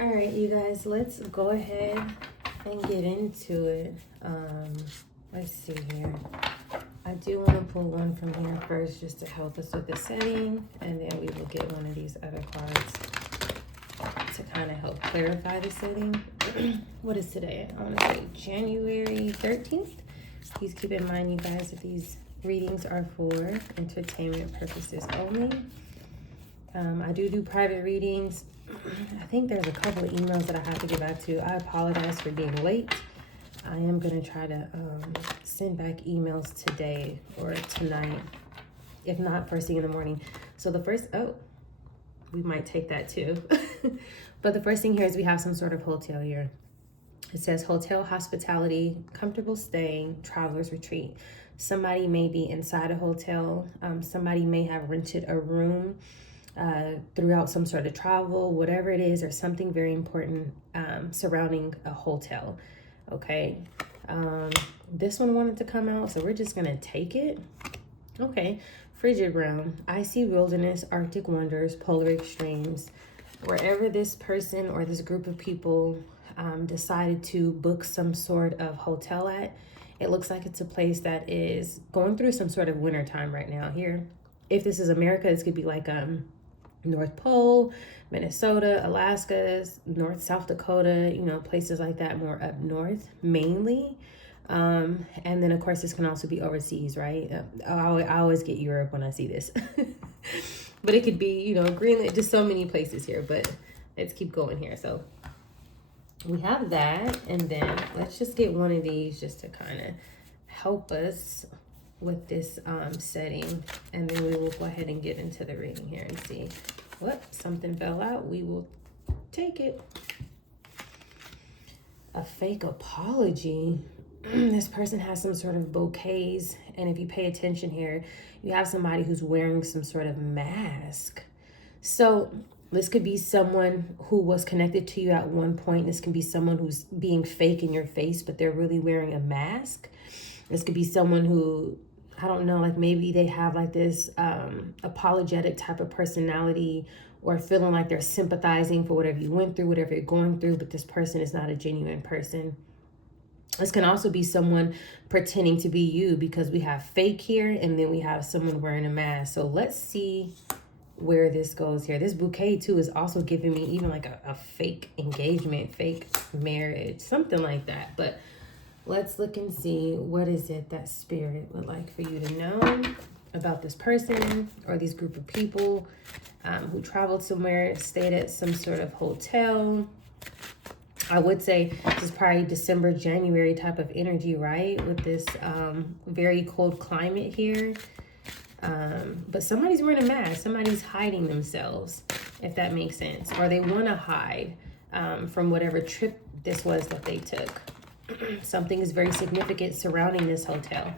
All right, you guys, let's go ahead and get into it. Let's see here. I do want to pull one from here first just to help us with the setting, and then we will get one of these other cards to kind of help clarify the setting. What is today? I want to say January 13th. Please keep in mind, you guys, that these readings are for entertainment purposes only. I do private readings. I think there's a couple of emails that I have to get back to. I apologize for being late. I am going to try to send back emails today or tonight, if not first thing in the morning. So the first, we might take that too. But the first thing here is we have some sort of hotel here. It says hotel hospitality, comfortable staying, traveler's retreat. Somebody may be inside a hotel. Somebody may have rented a room throughout some sort of travel, whatever it is, or something very important surrounding a hotel. Okay. This one wanted to come out, so we're just gonna take it. Okay. Frigid realm, icy wilderness, arctic wonders, polar extremes. Wherever this person or this group of people decided to book some sort of hotel at, it looks like it's a place that is going through some sort of winter time right now here. If this is America, this could be like North Pole, Minnesota, Alaska, South Dakota, places like that, more up north mainly. And then of course this can also be overseas, right? I always get Europe when I see this. But it could be, Greenland, just so many places here, but let's keep going here. So we have that, and then let's just get one of these just to kind of help us with this setting, and then we will go ahead and get into the reading here and see what something fell out. We will take it. A fake apology. This person has some sort of bouquets, and if you pay attention here, you have somebody who's wearing some sort of mask. So this could be someone who was connected to you at one point. This can be someone who's being fake in your face, but they're really wearing a mask. This could be someone who, I don't know, like maybe they have like this apologetic type of personality, or feeling like they're sympathizing for whatever you went through, whatever you're going through, but this person is not a genuine person. This can also be someone pretending to be you, because we have fake here and then we have someone wearing a mask. So let's see where this goes here. This bouquet too is also giving me even like a fake engagement, fake marriage, something like that. But let's look and see, what is it that spirit would like for you to know about this person or these group of people who traveled somewhere, stayed at some sort of hotel. I would say this is probably December, January type of energy, right? With this very cold climate here. But somebody's wearing a mask. Somebody's hiding themselves, if that makes sense. Or they want to hide from whatever trip this was that they took. Something is very significant surrounding this hotel.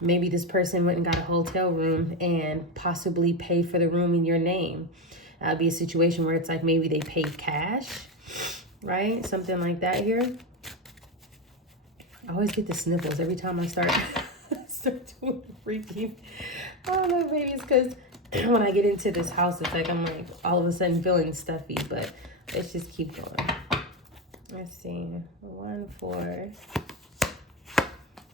Maybe this person went and got a hotel room and possibly paid for the room in your name. That'd be a situation where it's like maybe they paid cash, right? Something like that here. I always get the sniffles every time I start doing reading. I don't know, maybe it's because when I get into this house, it's like I'm like all of a sudden feeling stuffy, but let's just keep going. Let's see. 1, 4.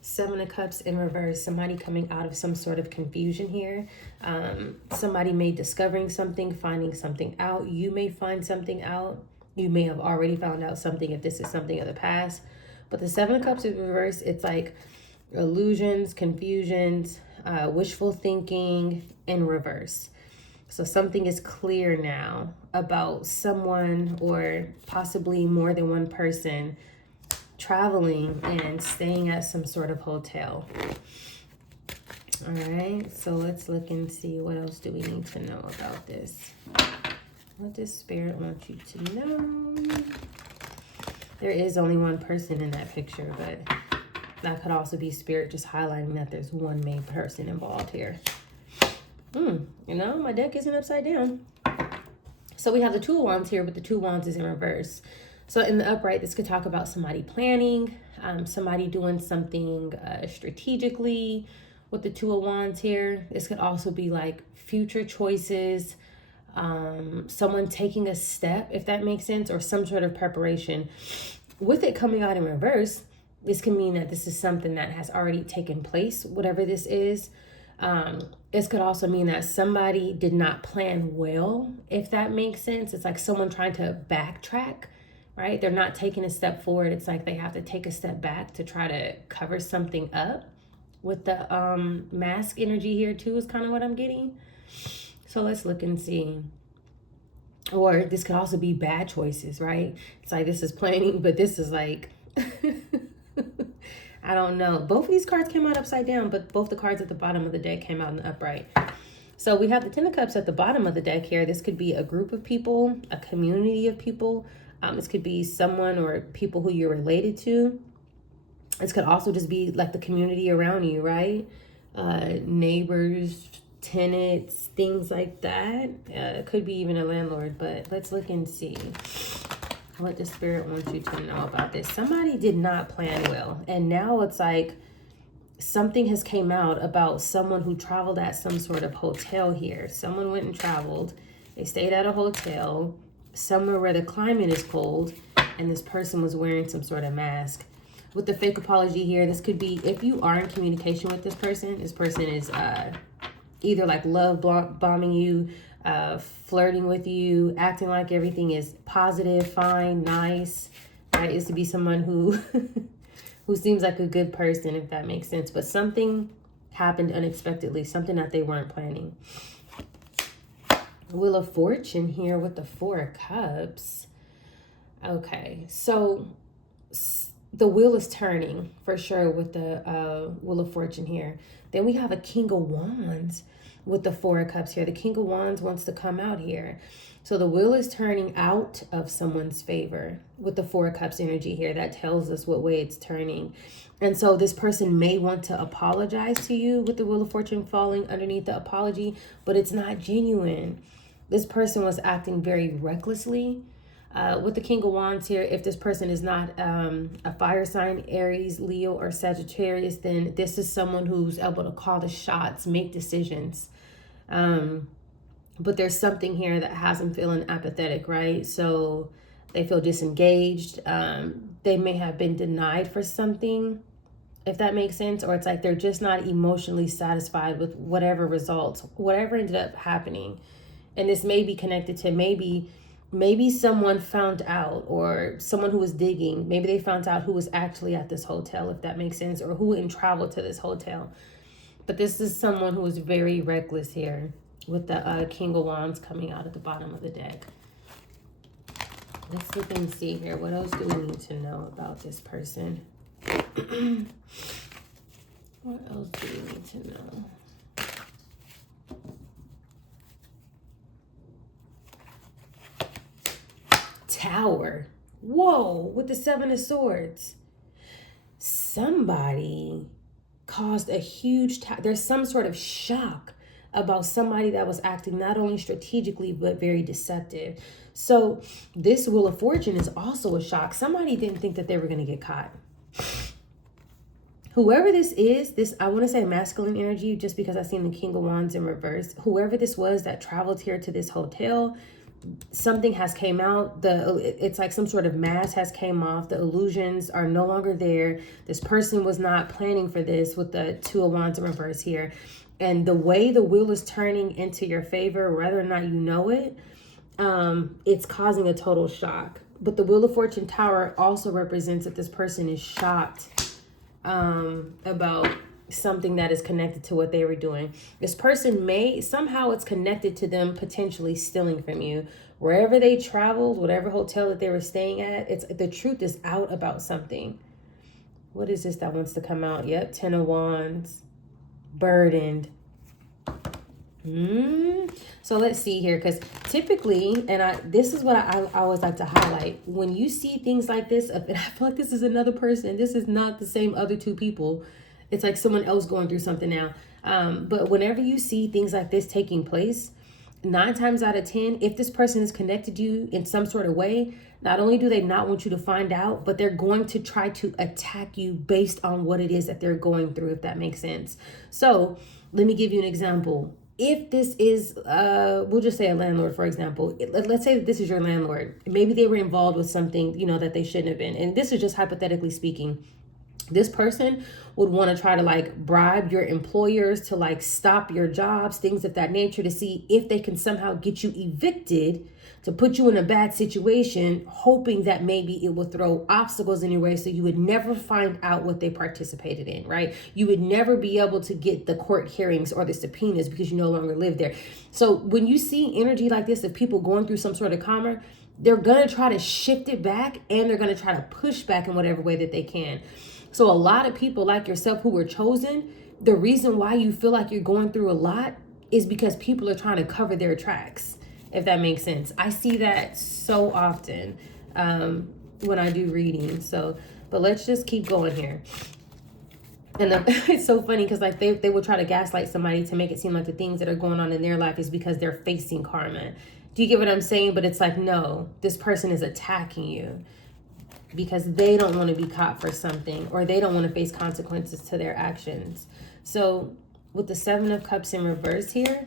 7 of Cups in reverse. Somebody coming out of some sort of confusion here. Somebody may discovering something, finding something out. You may find something out. You may have already found out something if this is something of the past. But the 7 of Cups in reverse, it's like illusions, confusions, wishful thinking in reverse. So something is clear now about someone, or possibly more than one person, traveling and staying at some sort of hotel. All right, so let's look and see, what else do we need to know about this? What does Spirit want you to know? There is only one person in that picture, but that could also be Spirit just highlighting that there's one main person involved here. My deck isn't upside down. So we have the 2 of Wands here, but the 2 of Wands is in reverse. So in the upright, this could talk about somebody planning, somebody doing something strategically with the 2 of Wands here. This could also be like future choices, someone taking a step, if that makes sense, or some sort of preparation. With it coming out in reverse, this can mean that this is something that has already taken place, whatever this is. This could also mean that somebody did not plan well, if that makes sense. It's like someone trying to backtrack, right? They're not taking a step forward. It's like they have to take a step back to try to cover something up. With the mask energy here too is kind of what I'm getting. So let's look and see. Or this could also be bad choices, right? It's like this is planning, but this is like I don't know. Both of these cards came out upside down, but both the cards at the bottom of the deck came out in the upright. So we have the Ten of Cups at the bottom of the deck here. This could be a group of people, a community of people. This could be someone or people who you're related to. This could also just be like the community around you, right? Neighbors, tenants, things like that. It could be even a landlord, but let's look and see what the spirit wants you to know about this. Somebody did not plan well, and now it's like something has came out about someone who traveled at some sort of hotel here. Someone went and traveled. They stayed at a hotel somewhere where the climate is cold, and this person was wearing some sort of mask. With the fake apology here, this could be, if you are in communication with this person is either like love bombing you, flirting with you, acting like everything is positive, fine, nice, right? Is to be someone who who seems like a good person, if that makes sense. But something happened unexpectedly, something that they weren't planning. Wheel of Fortune here with the Four of Cups. Okay, so the wheel is turning for sure with the Wheel of Fortune here. Then we have a King of Wands with the Four of Cups here. The King of Wands wants to come out here. So the wheel is turning out of someone's favor with the Four of Cups energy here. That tells us what way it's turning. And so this person may want to apologize to you with the Wheel of Fortune falling underneath the apology, but it's not genuine. This person was acting very recklessly. With the King of Wands here, if this person is not a fire sign, Aries, Leo, or Sagittarius, then this is someone who's able to call the shots, make decisions. But there's something here that has them feeling apathetic, right? So they feel disengaged. They may have been denied for something, if that makes sense. Or it's like they're just not emotionally satisfied with whatever results, whatever ended up happening. And this may be connected to maybe someone found out, or someone who was digging, maybe they found out who was actually at this hotel, if that makes sense, or who went and traveled to this hotel. But this is someone who is very reckless here with the King of Wands coming out at the bottom of the deck. Let's look and see here. What else do we need to know about this person? What else do we need to know? Tower. Whoa, with the Seven of Swords. Somebody caused a huge there's some sort of shock about somebody that was acting not only strategically but very deceptive. So this Wheel of Fortune is also a shock. Somebody didn't think that they were going to get caught. Whoever this is, I want to say masculine energy just because I've seen the King of Wands in reverse. Whoever this was that traveled here to this hotel, something has came out. It's like some sort of mask has came off. The illusions are no longer there. This person was not planning for this with the Two of Wands in reverse here. And the way the wheel is turning into your favor, whether or not you know it, it's causing a total shock. But the Wheel of Fortune Tower also represents that this person is shocked about something that is connected to what they were doing. This person somehow it's connected to them potentially stealing from you. Wherever they traveled, whatever hotel that they were staying at, the truth is out about something. What is this that wants to come out? Yep, Ten of Wands. Burdened. So let's see here, because typically, and this is what I always like to highlight. When you see things like this, and I feel like this is another person. This is not the same other two people. It's like someone else going through something now. But whenever you see things like this taking place, 9 times out of 10, if this person is connected to you in some sort of way, not only do they not want you to find out, but they're going to try to attack you based on what it is that they're going through, if that makes sense. So let me give you an example. if this is, we'll just say a landlord, for example. Let's say that this is your landlord. Maybe they were involved with something, that they shouldn't have been. And this is just hypothetically speaking. This person would want to try to like bribe your employers to like stop your jobs, things of that nature, to see if they can somehow get you evicted, to put you in a bad situation, hoping that maybe it will throw obstacles in your way so you would never find out what they participated in, right? You would never be able to get the court hearings or the subpoenas because you no longer live there. So when you see energy like this of people going through some sort of karma, they're going to try to shift it back, and they're going to try to push back in whatever way that they can. So a lot of people like yourself who were chosen, the reason why you feel like you're going through a lot is because people are trying to cover their tracks, if that makes sense. I see that so often when I do readings. But let's just keep going here. And it's so funny because like they will try to gaslight somebody to make it seem like the things that are going on in their life is because they're facing karma. Do you get what I'm saying? But it's like, no, this person is attacking you because they don't want to be caught for something, or they don't want to face consequences to their actions. So with the 7 of Cups in reverse here,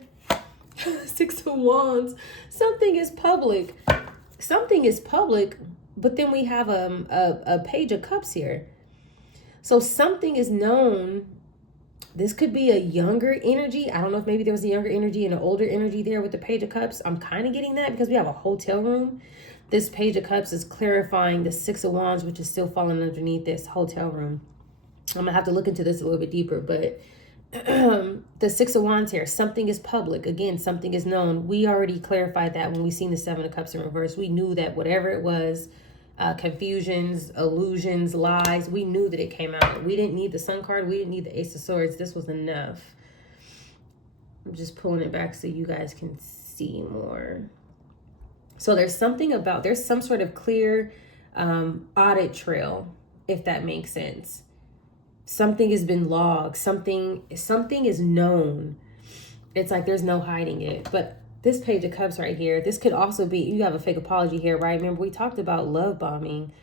6 of Wands, something is public. Something is public, but then we have a Page of Cups here. So something is known. This could be a younger energy. I don't know if maybe there was a younger energy and an older energy there with the Page of Cups. I'm kind of getting that because we have a hotel room. This Page of Cups is clarifying the 6 of Wands, which is still falling underneath this hotel room. I'm going to have to look into this a little bit deeper, but the 6 of Wands here, something is public. Again, something is known. We already clarified that when we seen the 7 of Cups in reverse. We knew that whatever it was, confusions, illusions, lies, we knew that it came out. We didn't need the Sun card. We didn't need the Ace of Swords. This was enough. I'm just pulling it back so you guys can see more. So there's some sort of clear audit trail, if that makes sense. Something has been logged. Something is known. It's like there's no hiding it. But this Page of Cups right here, this could also be, you have a fake apology here, right? Remember, we talked about love bombing.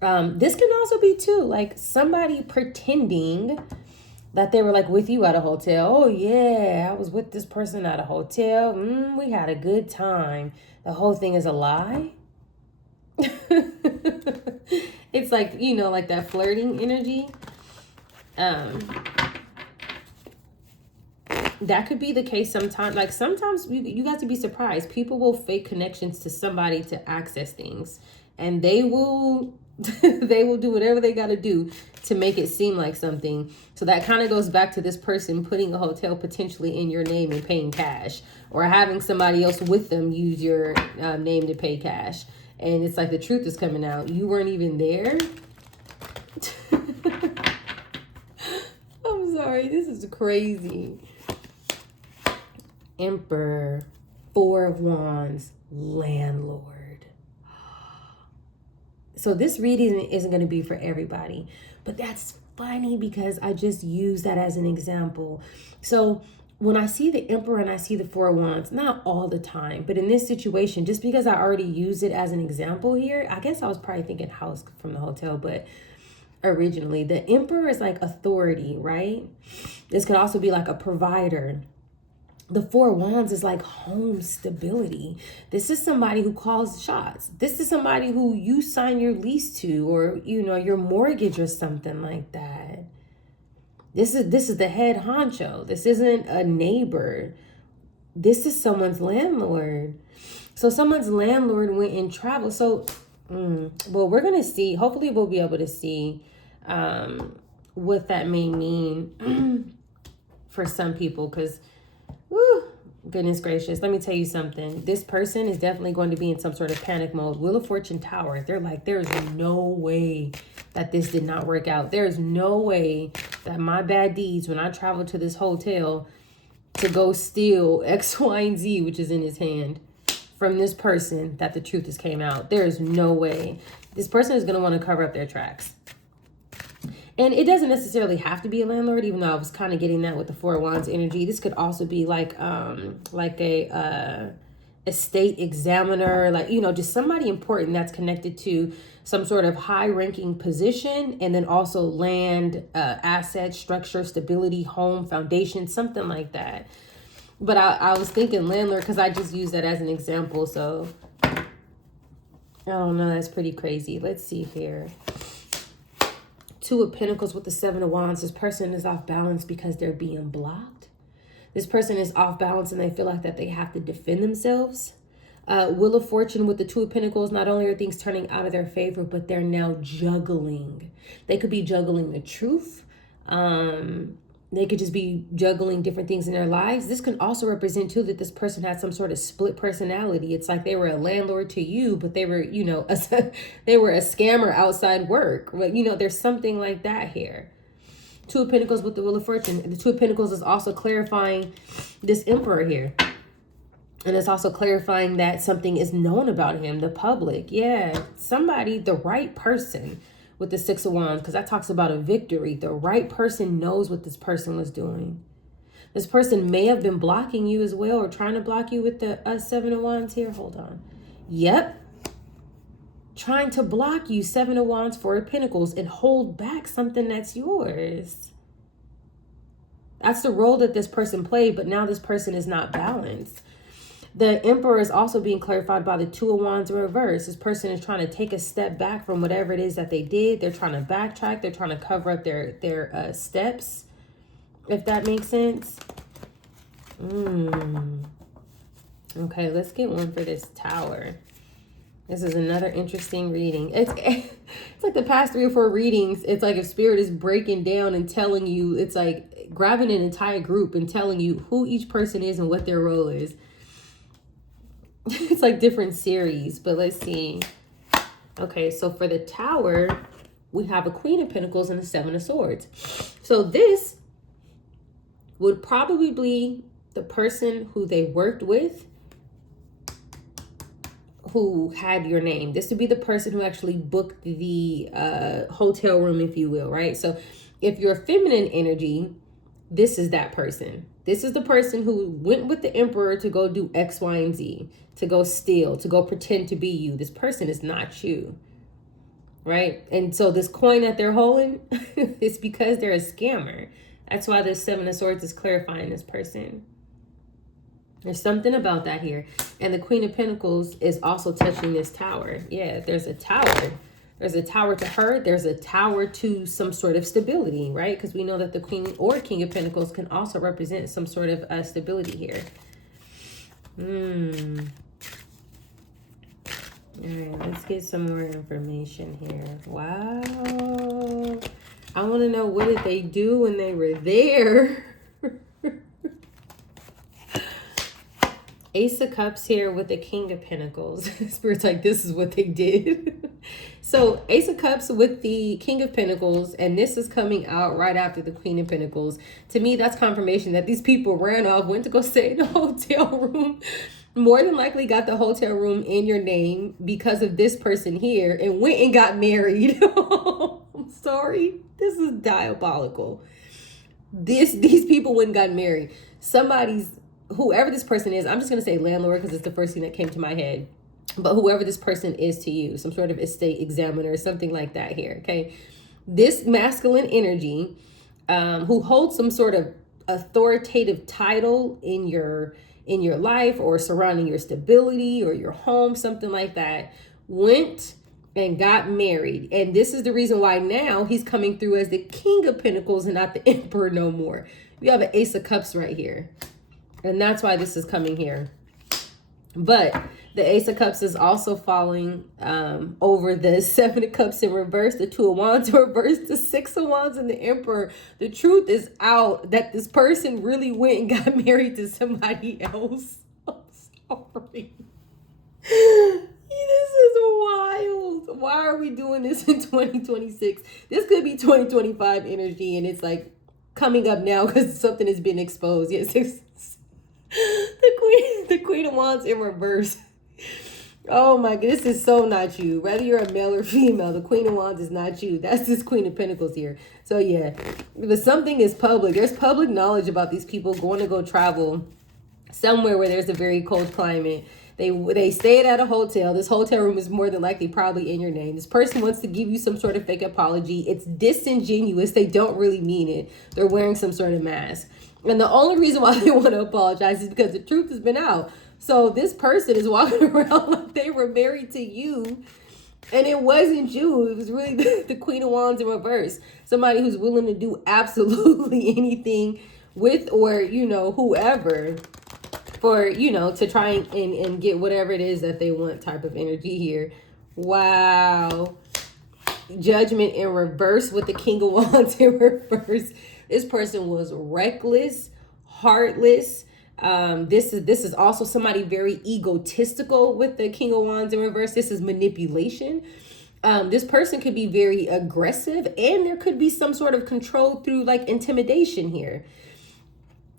This can also be too, like somebody pretending that they were like with you at a hotel. Oh yeah, I was with this person at a hotel. We had a good time. The whole thing is a lie. It's like, like that flirting energy. That could be the case sometimes. Like sometimes you got to be surprised. People will fake connections to somebody to access things, and they will they will do whatever they got to do to make it seem like something. So that kind of goes back to this person putting a hotel potentially in your name and paying cash, or having somebody else with them use your name to pay cash. And it's like the truth is coming out. You weren't even there. I'm sorry. This is crazy. Emperor, 4 of Wands, landlord. So this reading isn't going to be for everybody, but that's funny because I just use that as an example. So when I see the Emperor and I see the 4 of Wands, not all the time, but in this situation, just because I already used it as an example here, I guess I was probably thinking house from the hotel, but originally the Emperor is like authority, right? This could also be like a provider. The 4 of Wands is like home stability. This is somebody who calls shots. This is somebody who you sign your lease to, or, your mortgage or something like that. This is the head honcho. This isn't a neighbor. This is someone's landlord. So someone's landlord went and traveled. So, well, we're going to see. Hopefully we'll be able to see what that may mean for some people, because goodness gracious, let me tell you something. This person is definitely going to be in some sort of panic mode. Wheel of Fortune Tower. They're like, there's no way that this did not work out. There's no way that my bad deeds when I traveled to this hotel to go steal X, Y, and Z, which is in his hand, from this person, that the truth just came out. There's no way. This person is going to want to cover up their tracks. And it doesn't necessarily have to be a landlord, even though I was kind of getting that with the 4 of Wands energy. This could also be like a estate examiner, like, just somebody important that's connected to some sort of high-ranking position, and then also land, asset, structure, stability, home, foundation, something like that. But I was thinking landlord because I just used that as an example. So I don't know. That's pretty crazy. Let's see here. Two of Pentacles with the Seven of Wands. This person is off balance because they're being blocked. This person is off balance and they feel like that they have to defend themselves. Wheel of Fortune with the Two of Pentacles. Not only are things turning out of their favor, but they're now juggling. They could be juggling the truth. They could just be juggling different things in their lives. This can also represent too that this person had some sort of split personality. It's like they were a landlord to you, but they were, you know, they were a scammer outside work. But, you know, there's something like that here. Two of Pentacles with the Wheel of Fortune. The Two of Pentacles is also clarifying this Emperor here. And it's also clarifying that something is known about him, the public. Yeah, somebody, the right person. With the Six of Wands, because that talks about a victory. The right person knows what this person was doing. This person may have been blocking you as well, or trying to block you with the Seven of Wands here. Hold on. Yep. Trying to block you, Seven of Wands, Four of Pentacles, and hold back something that's yours. That's the role that this person played, but now this person is not balanced. The Emperor is also being clarified by the Two of Wands in reverse. This person is trying to take a step back from whatever it is that they did. They're trying to backtrack. They're trying to cover up their steps, if that makes sense. Okay, let's get one for this Tower. This is another interesting reading. It's like the past 3 or 4 readings. It's like if Spirit is breaking down and telling you, it's like grabbing an entire group and telling you who each person is and what their role is. It's like different series, but let's see. Okay, so for the Tower, we have a Queen of Pentacles and a Seven of Swords. So this would probably be the person who they worked with, who had your name. This would be the person who actually booked the hotel room, if you will, right? So if you're feminine energy, this is that person. This is the person who went with the Emperor to go do X, Y, and Z, to go steal, to go pretend to be you. This person is not you, right? And so this coin that they're holding is because they're a scammer. That's why the Seven of Swords is clarifying this person. There's something about that here. And the Queen of Pentacles is also touching this Tower. Yeah, there's a Tower. There's a Tower to her. There's a Tower to some sort of stability, right? Because we know that the Queen or King of Pentacles can also represent some sort of stability here. All right, let's get some more information here. Wow. I want to know, what did they do when they were there? Ace of Cups here with the King of Pentacles. Spirit's like, this is what they did. So Ace of Cups with the King of Pentacles, and this is coming out right after the Queen of Pentacles. To me, that's confirmation that these people ran off, went to go stay in the hotel room, more than likely got the hotel room in your name because of this person here, and went and got married. I'm sorry. This is diabolical. These people went and got married. Whoever this person is, I'm just going to say landlord because it's the first thing that came to my head. But whoever this person is to you, some sort of estate examiner or something like that here, okay? This masculine energy who holds some sort of authoritative title in your life or surrounding your stability or your home, something like that, went and got married. And this is the reason why now he's coming through as the King of Pentacles and not the Emperor no more. We have an Ace of Cups right here. And that's why this is coming here. But the Ace of Cups is also falling over the Seven of Cups in reverse, the Two of Wands in reverse, the Six of Wands, and the Emperor. The truth is out that this person really went and got married to somebody else. I'm sorry. This is wild. Why are we doing this in 2026? This could be 2025 energy, and it's like coming up now because something has been exposed. Yes, the Queen of Wands in reverse. Oh my God, this is so not you. Whether you're a male or female, the Queen of Wands is not you. That's this Queen of Pentacles here. So yeah, but something is public. There's public knowledge about these people going to go travel somewhere where there's a very cold climate. They stayed at a hotel. This hotel room is more than likely probably in your name. This person wants to give you some sort of fake apology. It's disingenuous. They don't really mean it. They're wearing some sort of mask. And the only reason why they want to apologize is because the truth has been out. So this person is walking around like they were married to you, and it wasn't you. It was really the Queen of Wands in reverse. Somebody who's willing to do absolutely anything with, or, you know, whoever, for, you know, to try and get whatever it is that they want type of energy here. Wow. Judgment in reverse with the King of Wands in reverse. This person was reckless, heartless. This is also somebody very egotistical with the King of Wands in reverse. This is manipulation. This person could be very aggressive, and there could be some sort of control through like intimidation here.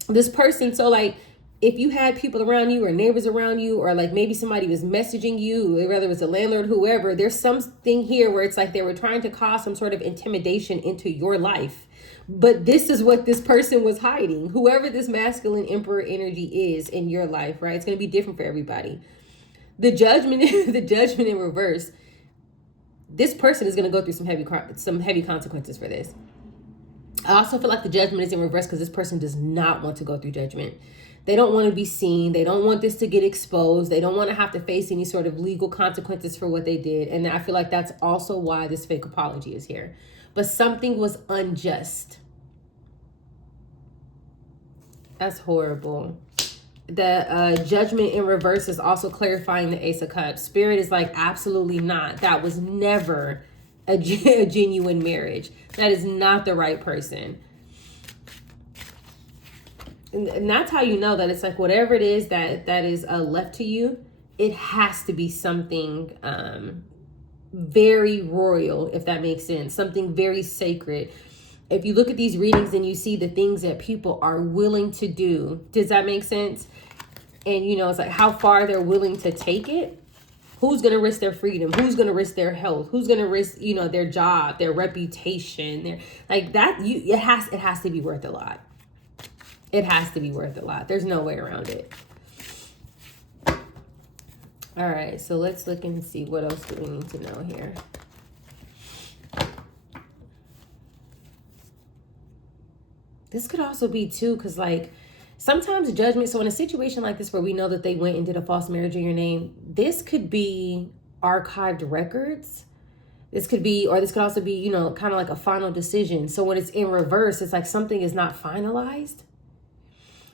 This person, so like, if you had people around you or neighbors around you, or like maybe somebody was messaging you, whether it was a landlord, whoever, there's something here where it's like they were trying to cause some sort of intimidation into your life. But this is what this person was hiding. Whoever this masculine emperor energy is in your life, right? It's going to be different for everybody. The judgment in reverse. This person is going to go through some heavy consequences for this. I also feel like the judgment is in reverse because this person does not want to go through judgment. They don't want to be seen. They don't want this to get exposed. They don't want to have to face any sort of legal consequences for what they did. And I feel like that's also why this fake apology is here. But something was unjust. That's horrible. The judgment in reverse is also clarifying the Ace of Cups. Spirit is like, absolutely not. That was never a genuine marriage. That is not the right person. And that's how you know that it's like whatever it is that is left to you, it has to be something very royal, if that makes sense. Something very sacred. If you look at these readings and you see the things that people are willing to do, does that make sense? And, you know, it's like how far they're willing to take it. Who's going to risk their freedom? Who's going to risk their health? Who's going to risk, you know, their job, their reputation? Their, like that, it has to be worth a lot. It has to be worth a lot. There's no way around it. All right, so let's look and see what else do we need to know here. This could also be too, because like sometimes judgment. So in a situation like this where we know that they went and did a false marriage in your name, this could be archived records. This could be, or this could also be, you know, kind of like a final decision. So when it's in reverse, it's like something is not finalized.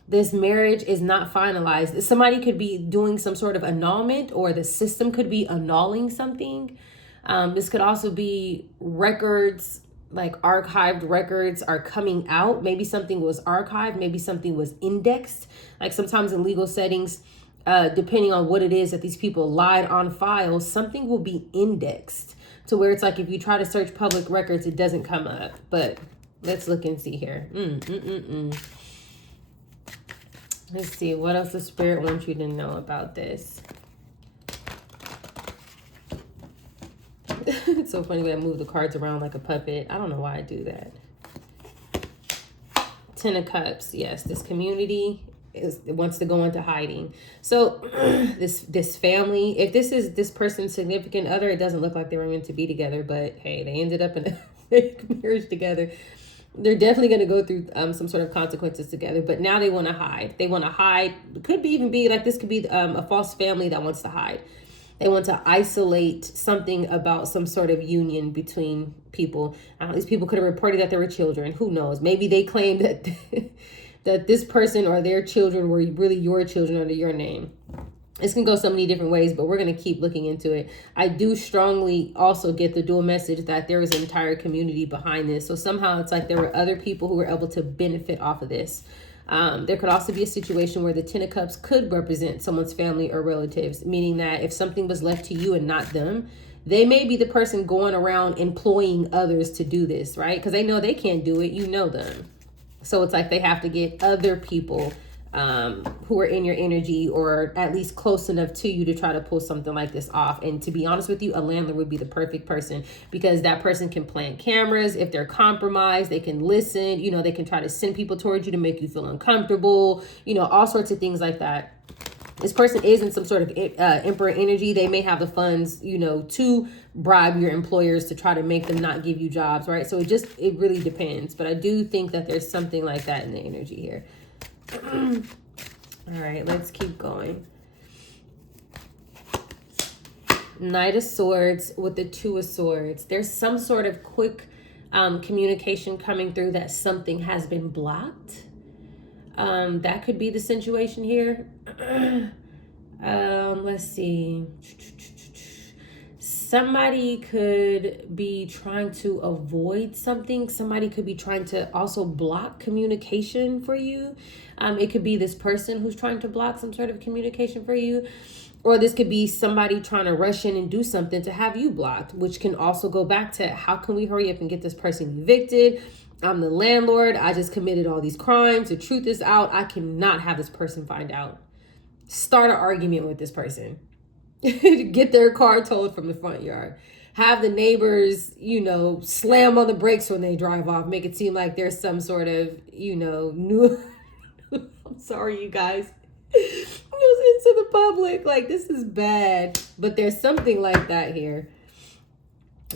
This marriage is not finalized. Somebody could be doing some sort of annulment, or the system could be annulling something. This could also be records, like archived records are coming out. Maybe something was archived. Maybe something was indexed. Like sometimes in legal settings, depending on what it is that these people lied on files, something will be indexed to where it's like if you try to search public records, it doesn't come up. But let's look and see here. Let's see, what else the Spirit wants you to know about this. It's so funny when I move the cards around like a puppet. I don't know why I do that. Ten of Cups. Yes, this community wants to go into hiding. So this family, if this is this person's significant other, it doesn't look like they were meant to be together. But hey, they ended up in a fake marriage together. They're definitely going to go through some sort of consequences together, but now they want to hide. They want to hide. It could be even be like this could be a false family that wants to hide. They want to isolate something about some sort of union between people. These people could have reported that there were children. Who knows? Maybe they claimed that that this person or their children were really your children under your name. This can go so many different ways, but we're going to keep looking into it. I do strongly also get the dual message that there is an entire community behind this. So somehow it's like there were other people who were able to benefit off of this. There could also be a situation where the Ten of Cups could represent someone's family or relatives, meaning that if something was left to you and not them, they may be the person going around employing others to do this, right? Because they know they can't do it. You know them. So it's like they have to get other people who are in your energy or at least close enough to you to try to pull something like this off. And to be honest with you, a landlord would be the perfect person because that person can plant cameras. If they're compromised, they can listen, you know, they can try to send people towards you to make you feel uncomfortable, you know, all sorts of things like that. This person is in some sort of emperor energy. They may have the funds, you know, to bribe your employers to try to make them not give you jobs, right? So it really depends. But I do think that there's something like that in the energy here. All right, let's keep going. Knight of Swords with the Two of Swords. There's some sort of quick communication coming through that something has been blocked. That could be the situation here. Let's see. Somebody could be trying to avoid something. Somebody could be trying to also block communication for you. It could be this person who's trying to block some sort of communication for you. Or this could be somebody trying to rush in and do something to have you blocked, which can also go back to how can we hurry up and get this person evicted? I'm the landlord. I just committed all these crimes. The truth is out. I cannot have this person find out. Start an argument with this person. Get their car towed from the front yard. Have the neighbors, slam on the brakes when they drive off. Make it seem like there's some sort of, new... I'm sorry, you guys. Into the public. Like, this is bad. But there's something like that here.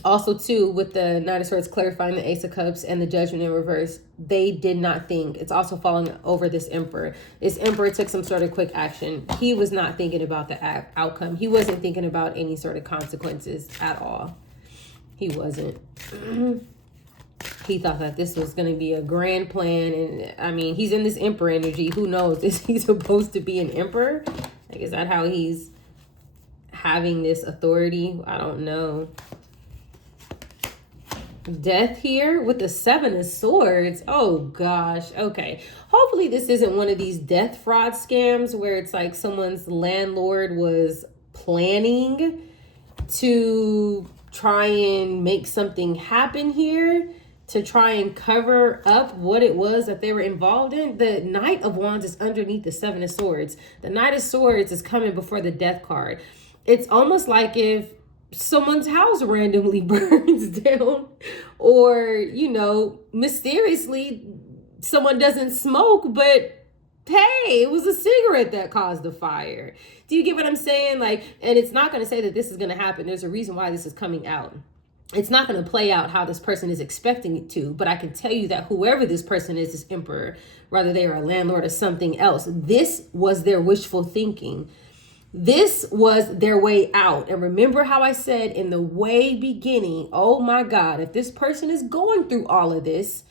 Also, too, with the Knight of Swords clarifying the Ace of Cups and the Judgment in reverse, they did not think. It's also falling over this Emperor. This Emperor took some sort of quick action. He was not thinking about the outcome. He wasn't thinking about any sort of consequences at all. He wasn't. He thought that this was going to be a grand plan. And, I mean, he's in this Emperor energy. Who knows? Is he supposed to be an Emperor? Like, is that how he's having this authority? I don't know. Death here with the Seven of Swords. Oh gosh. Okay. Hopefully this isn't one of these death fraud scams where it's like someone's landlord was planning to try and make something happen here to try and cover up what it was that they were involved in. The Knight of Wands is underneath the Seven of Swords. The Knight of Swords is coming before the Death card. It's almost like if someone's house randomly burns down, or mysteriously someone doesn't smoke, but hey, it was a cigarette that caused the fire. Do you get what I'm saying? Like, and it's not going to say that this is going to happen. There's a reason why this is coming out. It's not going to play out how this person is expecting it to, but I can tell you that whoever this person is, this Emperor, whether they are a landlord or something else, this was their wishful thinking. This was their way out. And remember how I said in the way beginning, oh my God, if this person is going through all of this,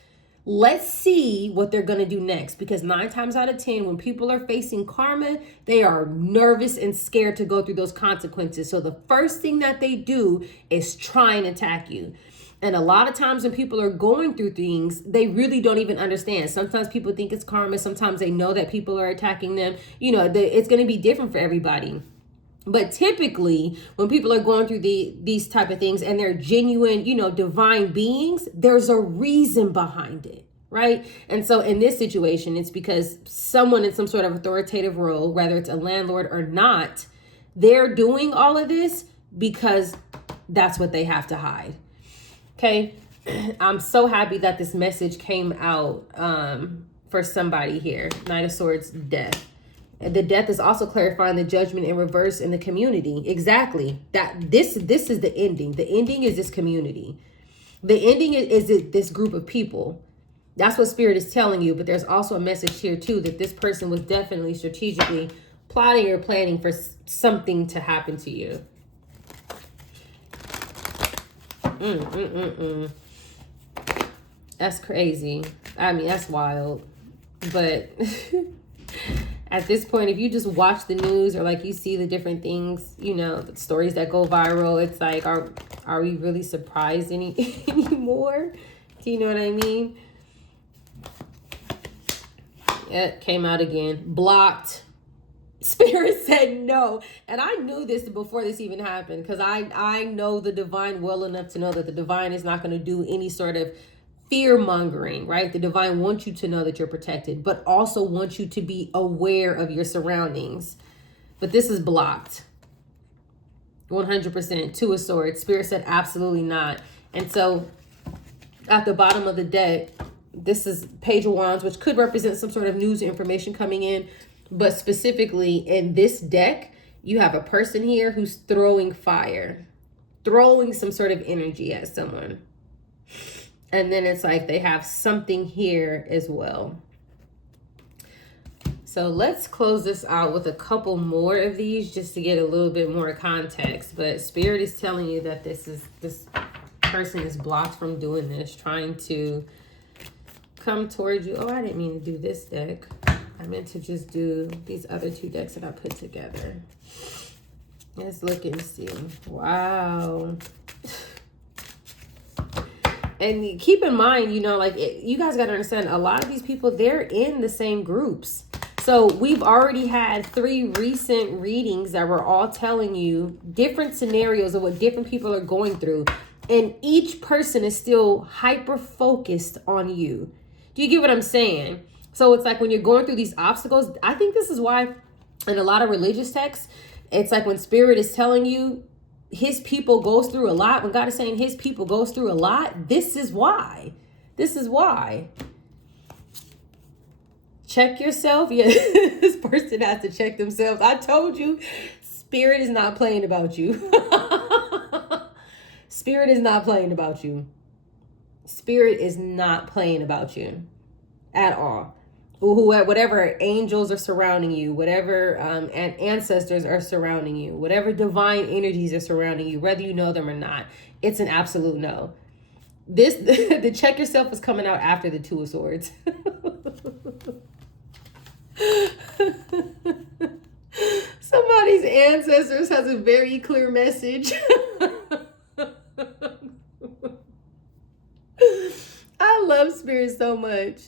let's see what they're going to do next. Because 9 times out of 10, when people are facing karma, they are nervous and scared to go through those consequences. So the first thing that they do is try and attack you. And a lot of times when people are going through things, they really don't even understand. Sometimes people think it's karma. Sometimes they know that people are attacking them. It's going to be different for everybody. But typically, when people are going through these type of things and they're genuine, divine beings, there's a reason behind it, right? And so in this situation, it's because someone in some sort of authoritative role, whether it's a landlord or not, they're doing all of this because that's what they have to hide. Okay, I'm so happy that this message came out for somebody here. Knight of Swords, death. The death is also clarifying the Judgment in reverse in the community. Exactly. That this is the ending. The ending is this community. The ending is this group of people. That's what Spirit is telling you. But there's also a message here too that this person was definitely strategically plotting or planning for something to happen to you. That's crazy. I mean, that's wild. But at this point, if you just watch the news or like you see the different things, the stories that go viral, it's like, are we really surprised anymore? Do you know what I mean? It came out again. Blocked. Spirit said no. And I knew this before this even happened, because I know the divine well enough to know that the divine is not going to do any sort of fear mongering, right? The divine wants you to know that you're protected, but also wants you to be aware of your surroundings. But this is blocked. 100%. Two of Swords. Spirit said absolutely not. And so at the bottom of the deck, this is Page of Wands, which could represent some sort of news or information coming in. But specifically in this deck, you have a person here who's throwing fire, throwing some sort of energy at someone. And then it's like they have something here as well. So let's close this out with a couple more of these just to get a little bit more context. But Spirit is telling you that this person is blocked from doing this, trying to come towards you. Oh, I didn't mean to do this deck. I meant to just do these other 2 decks that I put together. Let's look and see. Wow. And keep in mind, you know, like you guys got to understand, a lot of these people, they're in the same groups. So we've already had 3 recent readings that were all telling you different scenarios of what different people are going through. And each person is still hyper focused on you. Do you get what I'm saying? So it's like when you're going through these obstacles, I think this is why in a lot of religious texts, it's like when Spirit is telling you his people goes through a lot, when God is saying his people goes through a lot, this is why. This is why. Check yourself. Yeah, this person has to check themselves. I told you, Spirit is not playing about you. Spirit is not playing about you. Spirit is not playing about you at all. Whatever angels are surrounding you, whatever ancestors are surrounding you, whatever divine energies are surrounding you, whether you know them or not, it's an absolute no. The check yourself is coming out after the 2 of Swords. Somebody's ancestors has a very clear message. I love Spirit so much.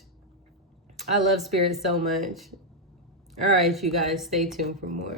I love Spirit so much. All right, you guys, stay tuned for more.